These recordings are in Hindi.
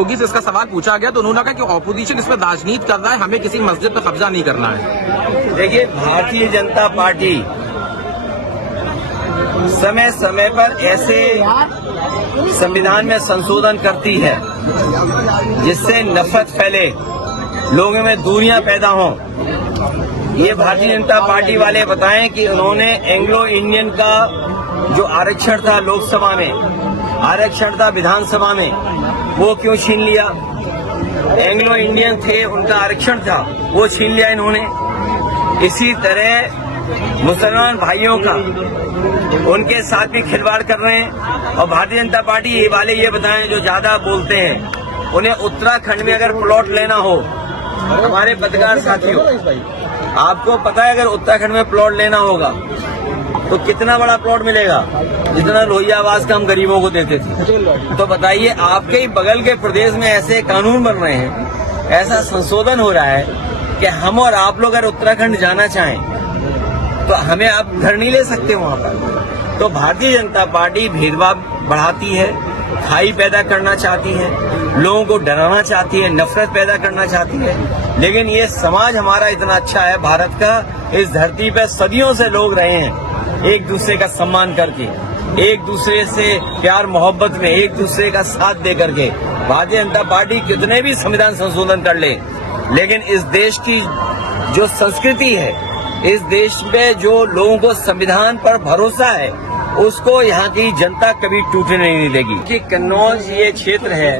योगी से इसका सवाल पूछा गया तो उन्होंने कहा कि ऑपोजिशन इस पर राजनीति कर रहा है, हमें किसी मस्जिद पर कब्जा नहीं करना है। देखिए, भारतीय जनता पार्टी समय समय पर ऐसे संविधान में संशोधन करती है जिससे नफरत फैले, लोगों में दूरियां पैदा हों। ये भारतीय जनता पार्टी वाले बताएं कि उन्होंने एंग्लो इंडियन का जो आरक्षण था लोकसभा में, आरक्षण था विधानसभा में, वो क्यों छीन लिया। एंग्लो इंडियन थे, उनका आरक्षण था, वो छीन लिया इन्होंने। इसी तरह मुसलमान भाइयों का उनके साथ भी खिलवाड़ कर रहे हैं। और भारतीय जनता पार्टी ये वाले ये बताएं जो ज्यादा बोलते हैं, उन्हें उत्तराखंड में अगर प्लॉट लेना हो, हमारे पत्रकार साथियों, आपको पता है अगर उत्तराखंड में प्लॉट लेना होगा तो कितना बड़ा प्लॉट मिलेगा, जितना लोहिया आवास का हम गरीबों को देते थे। तो बताइए, आपके ही बगल के प्रदेश में ऐसे कानून बन रहे हैं, ऐसा संशोधन हो रहा है कि हम और आप लोग अगर उत्तराखंड जाना चाहें तो हमें आप घर नहीं ले सकते वहां पर। तो भारतीय जनता पार्टी भेदभाव बढ़ाती है, खाई पैदा करना चाहती है, लोगों को डराना चाहती है, नफरत पैदा करना चाहती है। लेकिन ये समाज हमारा इतना अच्छा है भारत का, इस धरती पे सदियों से लोग रहे हैं एक दूसरे का सम्मान करके, एक दूसरे से प्यार मोहब्बत में, एक दूसरे का साथ दे करके। भारतीय जनता पार्टी कितने भी संविधान संशोधन कर ले, लेकिन इस देश की जो संस्कृति है, इस देश में जो लोगों को संविधान पर भरोसा है, उसको यहाँ की जनता कभी टूटने नहीं देगी। कि कन्नौज ये क्षेत्र है,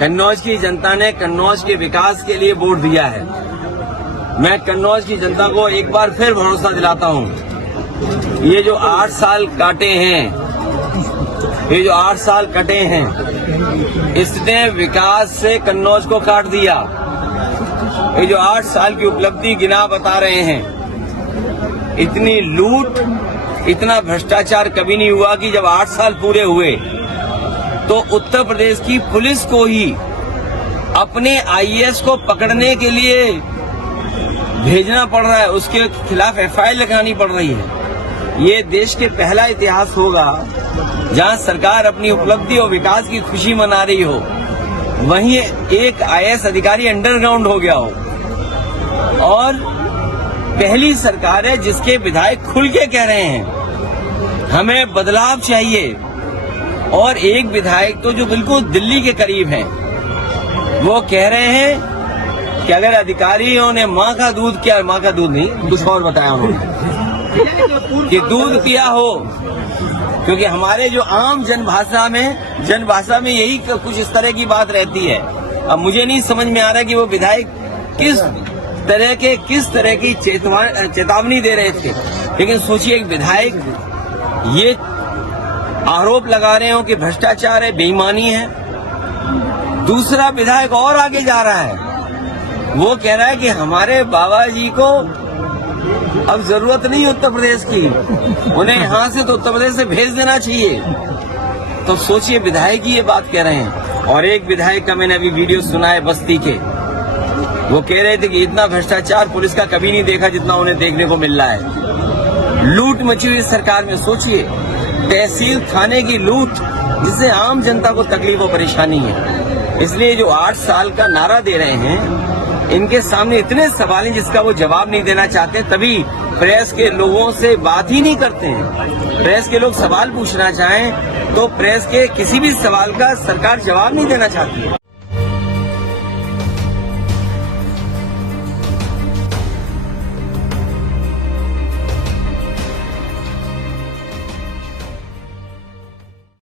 कन्नौज की जनता ने कन्नौज के विकास के लिए वोट दिया है। मैं कन्नौज की जनता को एक बार फिर भरोसा दिलाता हूँ, ये जो 8 साल काटे हैं, ये जो 8 साल कटे हैं, इसने विकास से कन्नौज को काट दिया। ये जो 8 साल की उपलब्धि गिना बता रहे हैं, इतनी लूट, इतना भ्रष्टाचार कभी नहीं हुआ कि जब 8 साल पूरे हुए तो उत्तर प्रदेश की पुलिस को ही अपने आईएएस को पकड़ने के लिए भेजना पड़ रहा है, उसके खिलाफ एफआईआर लगानी पड़ रही है। ये देश के पहला इतिहास होगा जहां सरकार अपनी उपलब्धि और विकास की खुशी मना रही हो, वहीं एक आईएएस अधिकारी अंडरग्राउंड हो गया हो। और पहली सरकार है जिसके विधायक खुल के कह रहे हैं हमें बदलाव चाहिए। और एक विधायक तो जो बिल्कुल दिल्ली के करीब हैं, वो कह रहे हैं कि अगर अधिकारियों ने माँ का दूध किया, माँ का दूध नहीं कुछ और बताया उन्होंने, कि दूध पिया हो, क्योंकि हमारे जो आम जनभाषा में यही कुछ इस तरह की बात रहती है। अब मुझे नहीं समझ में आ रहा कि वो विधायक किस तरह की चेतावनी दे रहे थे। लेकिन सोचिए, एक विधायक ये आरोप लगा रहे हो कि भ्रष्टाचार है, बेईमानी है, दूसरा विधायक और आगे जा रहा है, वो कह रहा है कि हमारे बाबा जी को अब जरूरत नहीं उत्तर प्रदेश की, उन्हें यहाँ से तो उत्तर प्रदेश से भेज देना चाहिए। तो सोचिए, विधायक ही ये बात कह रहे हैं। और एक विधायक का मैंने अभी वीडियो सुना है बस्ती के, वो कह रहे थे कि इतना भ्रष्टाचार पुलिस का कभी नहीं देखा जितना उन्हें देखने को मिल रहा है। लूट मची हुई सरकार में, सोचिए, तहसील थाने की लूट, जिससे आम जनता को तकलीफ और परेशानी है। इसलिए जो 8 साल का नारा दे रहे हैं, इनके सामने इतने सवाल हैं जिसका वो जवाब नहीं देना चाहते, तभी प्रेस के लोगों से बात ही नहीं करते हैं। प्रेस के लोग सवाल पूछना चाहें तो प्रेस के किसी भी सवाल का सरकार जवाब नहीं देना चाहती है।